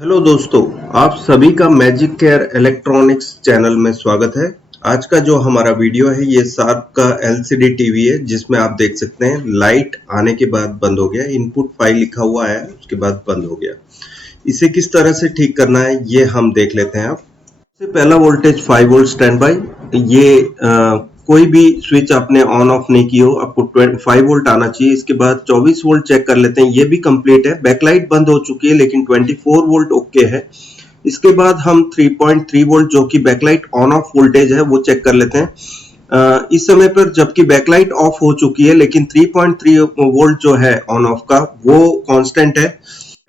Hello दोस्तों, आप सभी का मैजिक केयर इलेक्ट्रॉनिक्स चैनल में स्वागत है। आज का जो हमारा वीडियो है ये शार्प का एलसीडी टीवी है जिसमें आप देख सकते हैं लाइट आने के बाद बंद हो गया, इनपुट फाइल लिखा हुआ है उसके बाद बंद हो गया। इसे किस तरह से ठीक करना है ये हम देख लेते हैं। अब सबसे पहला वोल्टेज 5 वोल्ट स्टैंड बाई। ये कोई भी स्विच आपने ऑन ऑफ नहीं की हो, आपको 5 वोल्ट आना चाहिए। इसके बाद 24 वोल्ट चेक कर लेते हैं, ये भी कंप्लीट है। बैकलाइट बंद हो चुकी है लेकिन 24 वोल्ट ओके है। इसके बाद हम 3.3 वोल्ट जो कि बैकलाइट ऑन ऑफ वोल्टेज है वो चेक कर लेते हैं। इस समय पर जबकि बैकलाइट ऑफ हो चुकी है लेकिन 3.3 वोल्ट जो है ऑन ऑफ का वो कांस्टेंट है।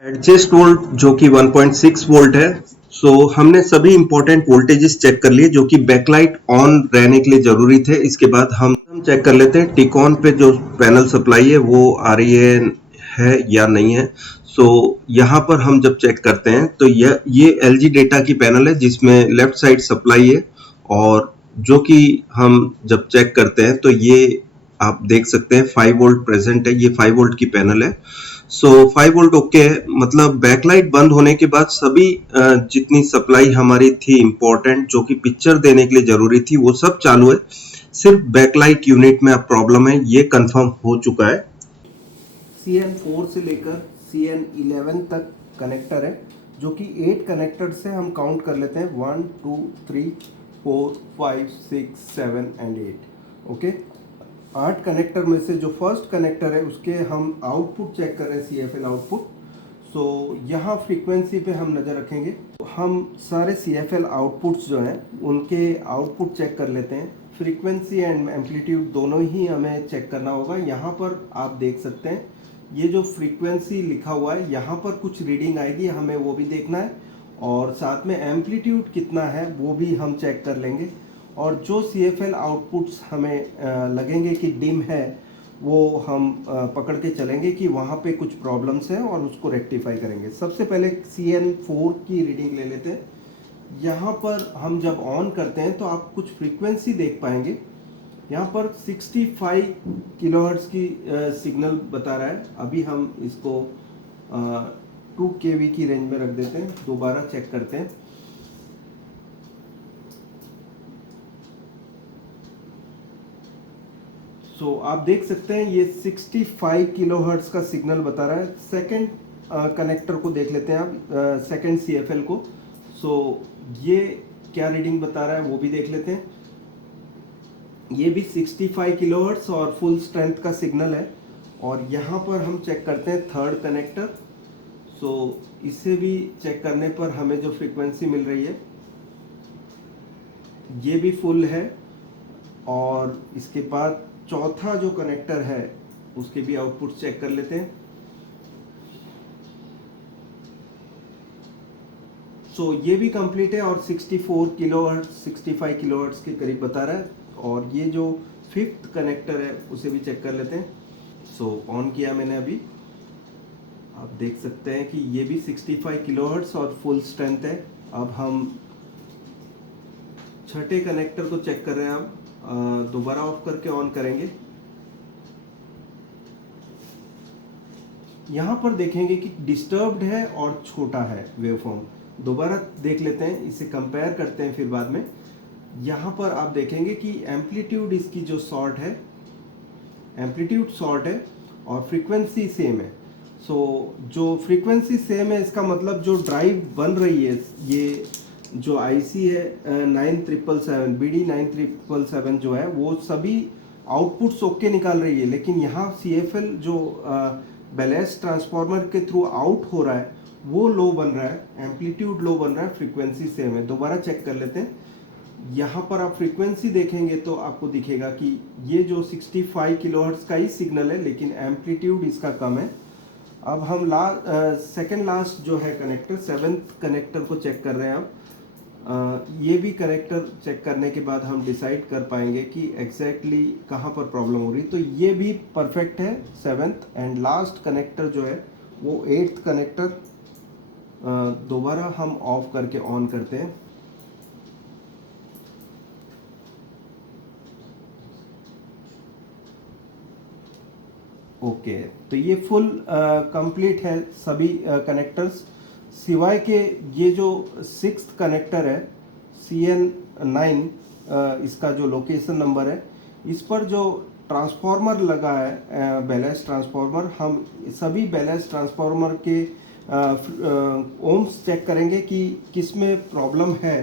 एडजस्ट वोल्ट जो कि 1.6 वोल्ट है। सो हमने सभी इंपॉर्टेंट वोल्टेजेस चेक कर लिए जो कि बैकलाइट ऑन रहने के लिए जरूरी थे। इसके बाद हम चेक कर लेते हैं टिकॉन पे जो पैनल सप्लाई है वो आ रही है या नहीं है। सो यहाँ पर हम जब चेक करते हैं तो ये एलजी डेटा की पैनल है जिसमें लेफ्ट साइड सप्लाई है, और जो कि हम जब चेक करते हैं तो ये आप देख सकते हैं 5 वोल्ट प्रेजेंट है। ये 5 वोल्ट की पैनल है। सो 5 वोल्ट ओके है, मतलब बैकलाइट बंद होने के बाद सभी जितनी सप्लाई हमारी थी इंपॉर्टेंट जो कि पिक्चर देने के लिए जरूरी थी वो सब चालू है। सिर्फ बैकलाइट यूनिट में अब प्रॉब्लम है, ये कंफर्म हो चुका है। CN4 से लेकर CN11 तक कनेक्टर है, जो कि 8 कनेक्टर से हम काउंट कर लेते हैं 1 2 3 4 5 6 7 एंड 8। ओके, 8 कनेक्टर में से जो फर्स्ट कनेक्टर है उसके हम आउटपुट चेक कर रहे हैं, CFL आउटपुट। सो यहाँ फ्रीक्वेंसी पे हम नज़र रखेंगे। हम सारे CFL आउटपुट्स जो हैं उनके आउटपुट चेक कर लेते हैं। फ्रीक्वेंसी एंड एम्पलीट्यूड दोनों ही हमें चेक करना होगा। यहाँ पर आप देख सकते हैं ये जो फ्रीक्वेंसी लिखा हुआ है यहाँ पर कुछ रीडिंग आएगी, हमें वो भी देखना है, और साथ में एम्पलीट्यूड कितना है वो भी हम चेक कर लेंगे। और जो CFL आउटपुट्स हमें लगेंगे कि डिम है वो हम पकड़ के चलेंगे कि वहाँ पे कुछ प्रॉब्लम्स हैं और उसको रेक्टिफाई करेंगे। सबसे पहले CN4 की रीडिंग ले लेते हैं। यहाँ पर हम जब ऑन करते हैं तो आप कुछ फ्रीक्वेंसी देख पाएंगे। यहाँ पर 65 किलोहर्ट्ज की सिग्नल बता रहा है। अभी हम इसको 2 kV की रेंज में रख देते हैं, दोबारा चेक करते हैं। सो आप देख सकते हैं ये 65 किलोहर्ट्ज का सिग्नल बता रहा है। सेकंड कनेक्टर को देख लेते हैं आप, सेकंड CFL को। सो ये क्या रीडिंग बता रहा है वो भी देख लेते हैं। ये भी 65 किलोहर्ट्ज और फुल स्ट्रेंथ का सिग्नल है। और यहाँ पर हम चेक करते हैं थर्ड कनेक्टर। सो इसे भी चेक करने पर हमें जो फ्रीक्वेंसी मिल रही है ये भी फुल है। और इसके बाद चौथा जो कनेक्टर है उसके भी आउटपुट चेक कर लेते हैं। सो ये भी कंप्लीट है और 64 किलोहर्ट्ज 65 किलोहर्ट्ज के करीब बता रहा है। और ये जो फिफ्थ कनेक्टर है उसे भी चेक कर लेते हैं। सो ऑन किया मैंने अभी, आप देख सकते हैं कि ये भी 65 किलोहर्ट्ज और फुल स्ट्रेंथ है। अब हम छठे कनेक्टर को चेक कर रहे हैं। अब दोबारा ऑफ करके ऑन करेंगे। यहाँ पर देखेंगे कि डिस्टर्ब्ड है और छोटा है वेवफॉर्म। दोबारा देख लेते हैं, इसे कंपेयर करते हैं फिर बाद में। यहाँ पर आप देखेंगे कि एम्पलीट्यूड इसकी जो शॉर्ट है, एम्पलीट्यूड शॉर्ट है और फ्रीक्वेंसी सेम है। सो जो फ्रीक्वेंसी सेम है इसका मतलब जो ड्राइव बन रही है, ये जो IC है 9777 BD 9777 जो है वो सभी आउटपुट्स ओके निकाल रही है। लेकिन यहाँ CFL जो बैलेंस ट्रांसफार्मर के थ्रू आउट हो रहा है वो लो बन रहा है, एम्पलीट्यूड लो बन रहा है, फ्रीक्वेंसी सेम है। दोबारा चेक कर लेते हैं। यहाँ पर आप फ्रीक्वेंसी देखेंगे तो आपको दिखेगा कि ये जो 65 किलोहर्ट्ज का ही सिग्नल है लेकिन एम्पलीट्यूड इसका कम है। अब हम सेकेंड लास्ट जो है कनेक्टर, सेवेंथ कनेक्टर को चेक कर रहे हैं। ये भी कनेक्टर चेक करने के बाद हम डिसाइड कर पाएंगे कि एग्जैक्टली कहाँ पर प्रॉब्लम हो रही। तो ये भी परफेक्ट है सेवेंथ। एंड लास्ट कनेक्टर जो है वो एट्थ कनेक्टर। दोबारा हम ऑफ करके ऑन करते हैं। ओके, तो ये फुल कंप्लीट है सभी कनेक्टर्स। सिवाय के ये जो सिक्स्थ कनेक्टर है CN9, इसका जो लोकेशन नंबर है, इस पर जो ट्रांसफार्मर लगा है बैलेंस ट्रांसफार्मर, हम सभी बैलेंस ट्रांसफार्मर के ओम्स चेक करेंगे कि किस में प्रॉब्लम है,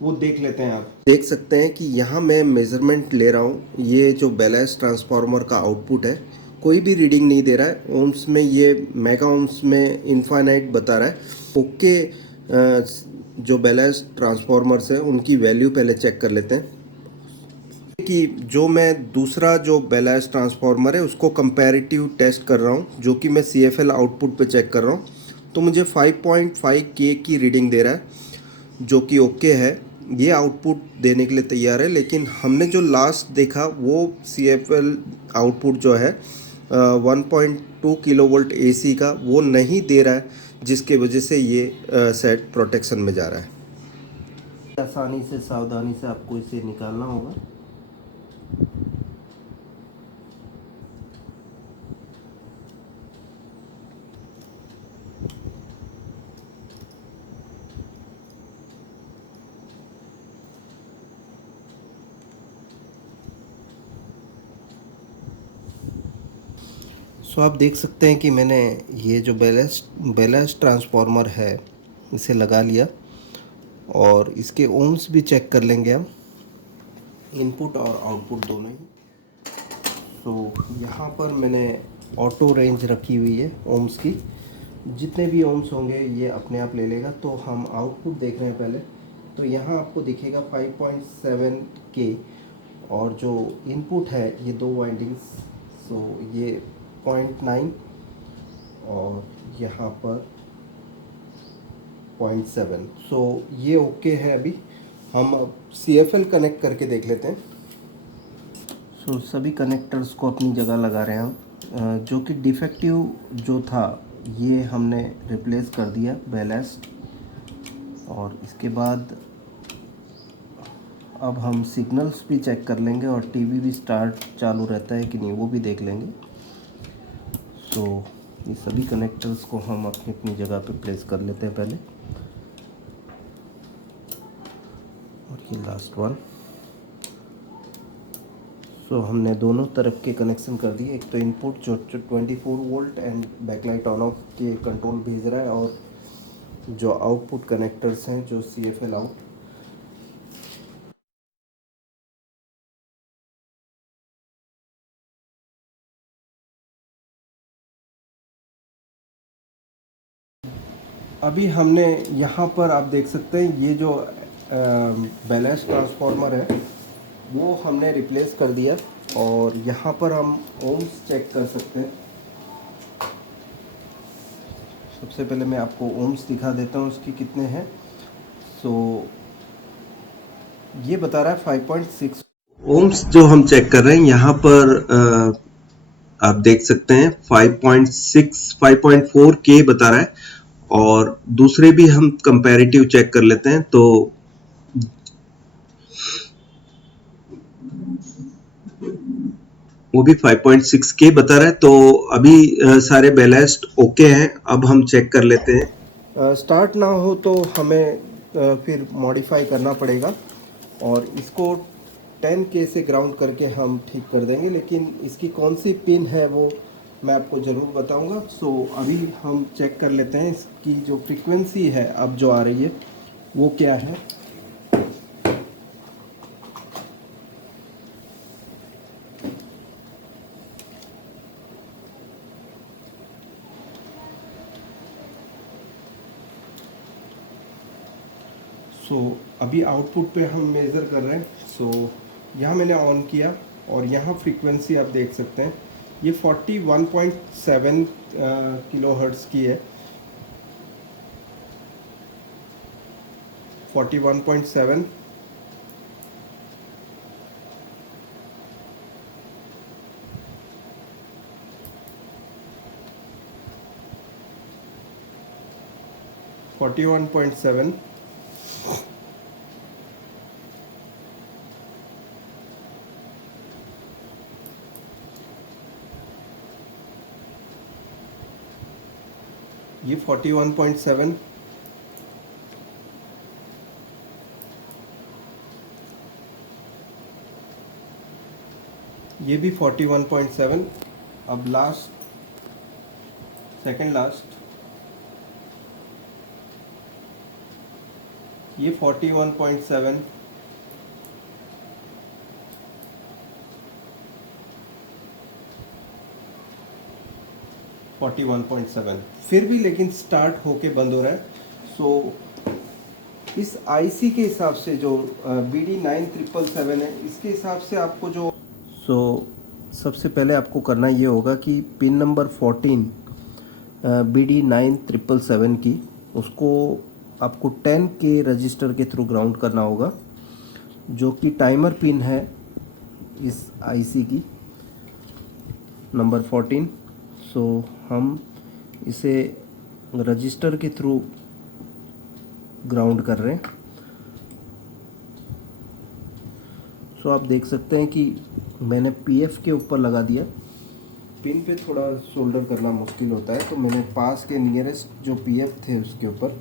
वो देख लेते हैं। आप देख सकते हैं कि यहाँ मैं मेज़रमेंट ले रहा हूँ। ये जो बैलेंस ट्रांसफार्मर का आउटपुट है, कोई भी रीडिंग नहीं दे रहा है ओम्स में, ये मेगा ओम्स में इनफाइनाइट बता रहा है। ओके, जो बैलेंस ट्रांसफार्मर्स हैं उनकी वैल्यू पहले चेक कर लेते हैं कि जो मैं दूसरा जो बैलेंस ट्रांसफार्मर है उसको कंपैरेटिव टेस्ट कर रहा हूँ, जो कि मैं CFL आउटपुट पे चेक कर रहा हूँ, तो मुझे 5.5 के की रीडिंग दे रहा है, जो कि ओके है। ये आउटपुट देने के लिए तैयार है, लेकिन हमने जो लास्ट देखा वो CFL आउटपुट जो है 1.2 किलोवोल्ट AC का, वो नहीं दे रहा है, जिसके वजह से ये सेट प्रोटेक्शन में जा रहा है। आसानी से सावधानी से आपको इसे निकालना होगा। सो आप देख सकते हैं कि मैंने ये जो बैलेंस ट्रांसफार्मर है इसे लगा लिया, और इसके ओम्स भी चेक कर लेंगे हम, इनपुट और आउटपुट दोनों ही। सो यहाँ पर मैंने ऑटो रेंज रखी हुई है ओम्स की, जितने भी ओम्स होंगे ये अपने आप ले लेगा। तो हम आउटपुट देख रहे हैं पहले, तो यहाँ आपको दिखेगा 5.7 के, और जो इनपुट है ये 2 वाइंडिंग्स, सो ये 0.9 और यहाँ पर 0.7। सो ये ओके है। अभी हम अब CFL कनेक्ट करके देख लेते हैं। सो सभी कनेक्टर्स को अपनी जगह लगा रहे हैं हम। जो कि डिफेक्टिव जो था ये हमने रिप्लेस कर दिया बैलेंस्ड, और इसके बाद अब हम सिग्नल्स भी चेक कर लेंगे और टीवी भी स्टार्ट चालू रहता है कि नहीं वो भी देख लेंगे। सो ये सभी कनेक्टर्स को हम अपनी अपनी जगह पे प्लेस कर लेते हैं पहले, और ये लास्ट वन। सो हमने दोनों तरफ के कनेक्शन कर दिए। एक तो इनपुट जो 24 volt and backlight on off के कंट्रोल भेज रहा है, और जो आउटपुट कनेक्टर्स हैं जो CFL आउट। अभी हमने यहाँ पर आप देख सकते हैं ये जो बैलेंस ट्रांसफार्मर है वो हमने रिप्लेस कर दिया, और यहाँ पर हम ओम्स चेक कर सकते हैं। सबसे पहले मैं आपको ओम्स दिखा देता हूँ उसकी कितने हैं। सो ये बता रहा है 5.6 ओम्स जो हम चेक कर रहे हैं यहाँ पर। आप देख सकते हैं 5.6 5.4 के बता रहा है, और दूसरे भी हम कंपैरेटिव चेक कर लेते हैं, तो वो भी 5.6 के बता रहा है। तो अभी सारे बैलेंस्ड ओके हैं। अब हम चेक कर लेते हैं। स्टार्ट ना हो तो हमें फिर मॉडिफाई करना पड़ेगा, और इसको 10 के से ग्राउंड करके हम ठीक कर देंगे, लेकिन इसकी कौन सी पिन है वो मैं आपको ज़रूर बताऊंगा। सो अभी हम चेक कर लेते हैं इसकी जो फ्रीक्वेंसी है अब जो आ रही है वो क्या है। सो अभी आउटपुट पे हम मेज़र कर रहे हैं। सो यहाँ मैंने ऑन किया, और यहाँ फ्रीक्वेंसी आप देख सकते हैं ये 41.7 किलोहर्ट्ज़ की है। 41.7, ये 41.7, ये भी 41.7। अब लास्ट, सेकंड लास्ट, ये 41.7, फिर भी लेकिन स्टार्ट होके बंद हो रहा है। सो इस आईसी के हिसाब से जो BD9777 है, इसके हिसाब से आपको जो सबसे पहले आपको करना ये होगा कि पिन नंबर 14 BD9777 की, उसको आपको 10 के रजिस्टर के थ्रू ग्राउंड करना होगा, जो कि टाइमर पिन है इस आईसी की, नंबर 14। सो हम इसे रजिस्टर के थ्रू ग्राउंड कर रहे हैं। सो आप देख सकते हैं कि मैंने पीएफ के ऊपर लगा दिया। पिन पे थोड़ा सोल्डर करना मुश्किल होता है, तो मैंने पास के नियरेस्ट जो पीएफ थे उसके ऊपर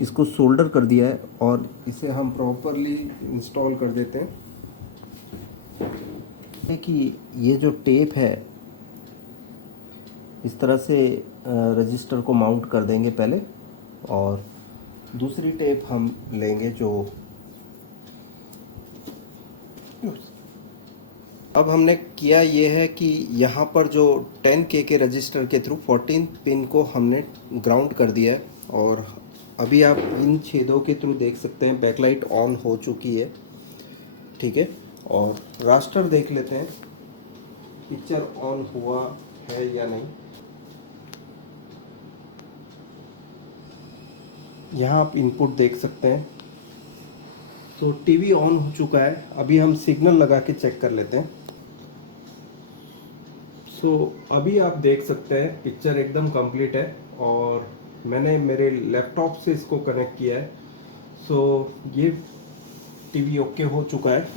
इसको सोल्डर कर दिया है, और इसे हम प्रॉपरली इंस्टॉल कर देते हैं। कि ये जो टेप है, इस तरह से रजिस्टर को माउंट कर देंगे पहले, और दूसरी टेप हम लेंगे जो अब हमने किया ये है कि यहाँ पर जो 10K के रजिस्टर के थ्रू 14 पिन को हमने ग्राउंड कर दिया है, और अभी आप इन छेदों के थ्रू देख सकते हैं बैकलाइट ऑन हो चुकी है, ठीक है। और रास्टर देख लेते हैं पिक्चर ऑन हुआ है या नहीं। यहाँ आप इनपुट देख सकते हैं। तो टीवी ऑन हो चुका है। अभी हम सिग्नल लगा के चेक कर लेते हैं। सो अभी आप देख सकते हैं पिक्चर एकदम कंप्लीट है, और मैंने मेरे लैपटॉप से इसको कनेक्ट किया है। सो ये टीवी ओके हो चुका है।